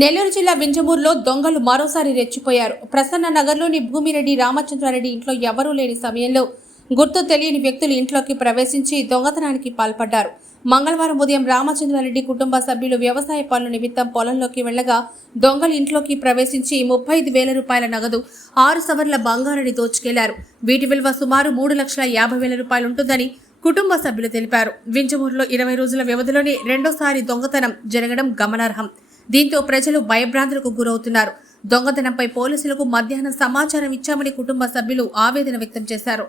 నెల్లూరు జిల్లా వింజమూరులో దొంగలు మరోసారి రెచ్చిపోయారు. ప్రసన్న నగర్లోని భూమిరెడ్డి రామచంద్రారెడ్డి ఇంట్లో ఎవరూ లేని సమయంలో గుర్తు తెలియని వ్యక్తులు ఇంట్లోకి ప్రవేశించి దొంగతనానికి పాల్పడ్డారు. మంగళవారం ఉదయం రామచంద్రారెడ్డి కుటుంబ సభ్యులు వ్యవసాయ పనుల నిమిత్తం పొలంలోకి వెళ్లగా దొంగలు ఇంట్లోకి ప్రవేశించి 35,000 రూపాయల నగదు, 6 సవర్ల బంగారాన్ని దోచుకెళ్లారు. వీటి విలువ సుమారు 3,50,000 రూపాయలు ఉంటుందని కుటుంబ సభ్యులు తెలిపారు. వింజమూరులో 20 రోజుల వ్యవధిలోనే రెండోసారి దొంగతనం జరగడం గమనార్హం. దీంతో ప్రజలు భయభ్రాంతులకు గురవుతున్నారు. దొంగతనంపై పోలీసులకు మధ్యాహ్నం సమాచారం ఇచ్చామని కుటుంబ సభ్యులు ఆవేదన వ్యక్తం చేశారు.